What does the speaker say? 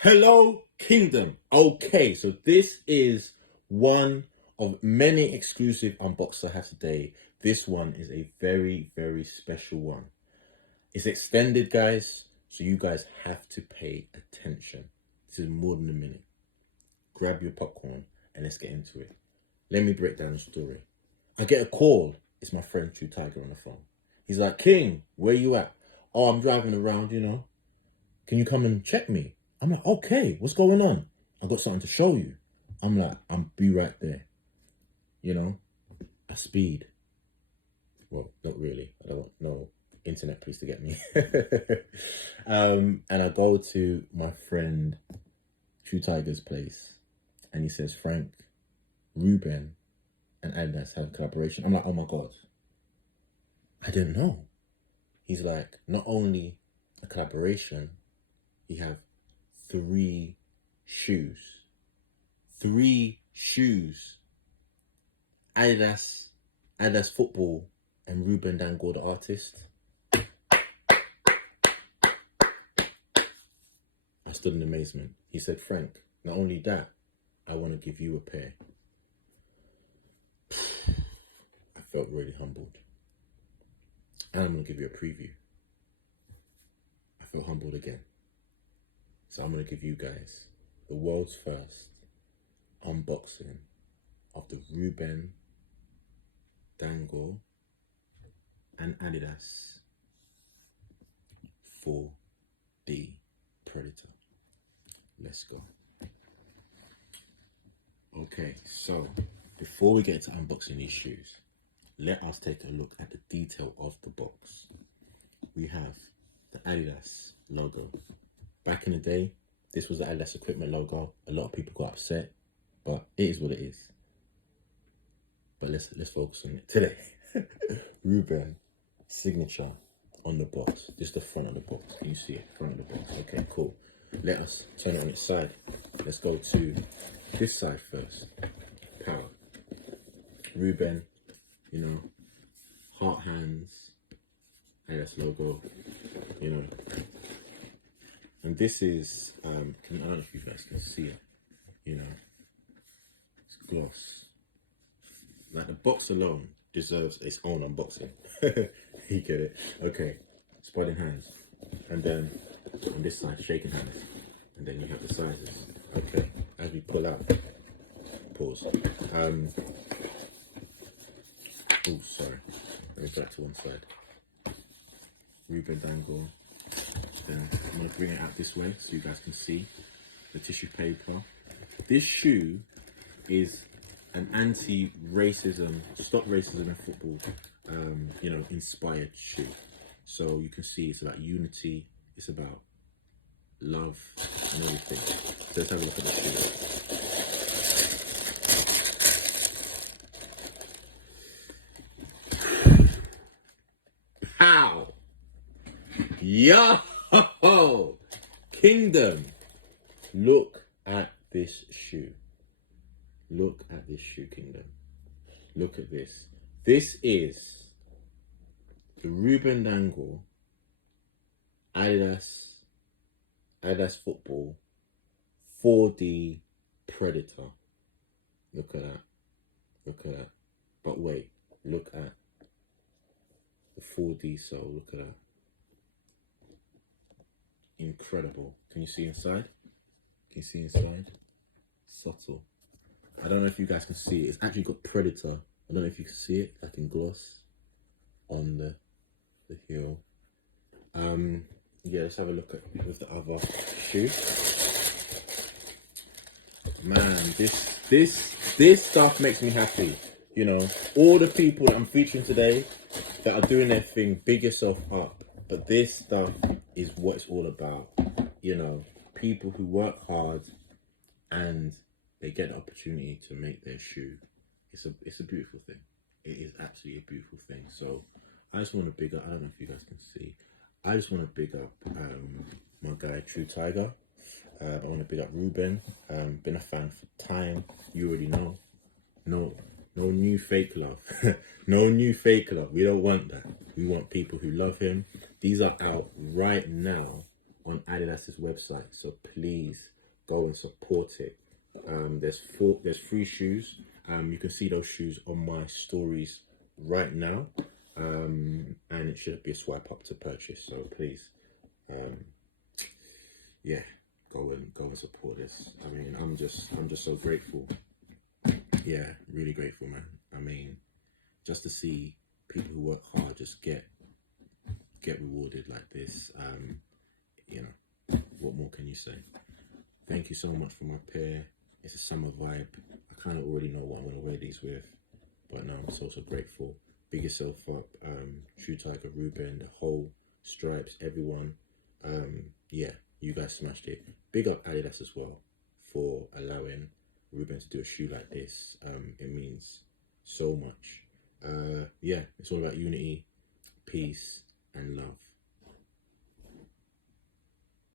Hello, Kingdom. Okay, so this is one of many exclusive unboxes I have today. This one is a very, very special one. It's extended, guys, so you guys have to pay attention. This is more than a minute. Grab your popcorn and let's get into it. Let me break down the story. I get a call. It's my friend True Tiger on the phone. He's like, King, where you at? Oh, I'm driving around, Can you come and check me? I'm like, okay, what's going on? I got something to show you. I'm like, I'll be right there. I speed. Well, not really. I don't want no internet police to get me. And I go to my friend True Tiger's place and he says, Frank, Reuben and Adidas have a collaboration. I'm like, oh my God. I didn't know. He's like, not only a collaboration, he have three shoes. Adidas football and Reuben Dangoor the artist. I stood in amazement. He said, Frank, not only that, I want to give you a pair. I felt really humbled. And I'm going to give you a preview. I felt humbled again. So I'm going to give you guys the world's first unboxing of the Reuben, Dangoor and Adidas 4D Predator. Let's go. Okay, so before we get to unboxing these shoes, let us take a look at the detail of the box. We have the Adidas logo. Back in the day, this was the Adidas equipment logo. A lot of people got upset, but it is what it is. But let's focus on it today. Reuben signature on the box. This is the front of the box. Can you see it? Front of the box. Okay, cool. Let us turn it on its side. Let's go to this side first. Power. Reuben, heart hands. Adidas logo. And this is, I don't know if you guys can see it, it's gloss. Like the box alone deserves its own unboxing. You get it? Okay, spreading hands. And then on this side, shaking hands. And then you have the sizes. Okay, as we pull out, pause. Oh, sorry. Let me back to one side. Reuben Dangoor. Then I'm going to bring it out this way so you guys can see the tissue paper. This shoe is an anti-racism, stop racism in football, inspired shoe. So you can see it's about unity, it's about love and everything. So let's have a look at the shoe. Pow! Yo! Kingdom! Look at this shoe. Look at this shoe, Kingdom. Look at this. This is the Reuben Dangoor Adidas football 4D Predator. Look at that. Look at that. But wait, look at the 4D sole. Look at that. Incredible. Can you see inside? Can you see inside? Subtle. I don't know if you guys can see it. It's actually got Predator. I don't know if you can see it, like in gloss on the heel. Yeah, let's have a look at with the other shoe. Man, this stuff makes me happy. All the people that I'm featuring today that are doing their thing, big yourself up. But this stuff is what it's all about. People who work hard and they get the opportunity to make their shoe. It's a beautiful thing. It is absolutely a beautiful thing. So I just want to big up, I don't know if you guys can see, I just want to big up my guy True Tiger. I want to big up Rueben. Been a fan for time. You already know. No new fake love. No new fake love. We don't want that. We want people who love him. These are out right now on Adidas's website. So please go and support it. There's free shoes. You can see those shoes on my stories right now. And it should be a swipe up to purchase. So please, yeah, go and support this. I mean, I'm just so grateful. Yeah, really grateful, man. I mean, just to see people who work hard just get rewarded like this. You know, what more can you say? Thank you so much for my pair. It's a summer vibe. I kind of already know what I'm gonna wear these with, but now I'm so grateful. Big yourself up. True Tiger, Reuben, the whole Stripes, everyone. Yeah, you guys smashed it. Big up Adidas as well for allowing Reuben to do a shoe like this. It means so much. Yeah, it's all about unity, peace, and love.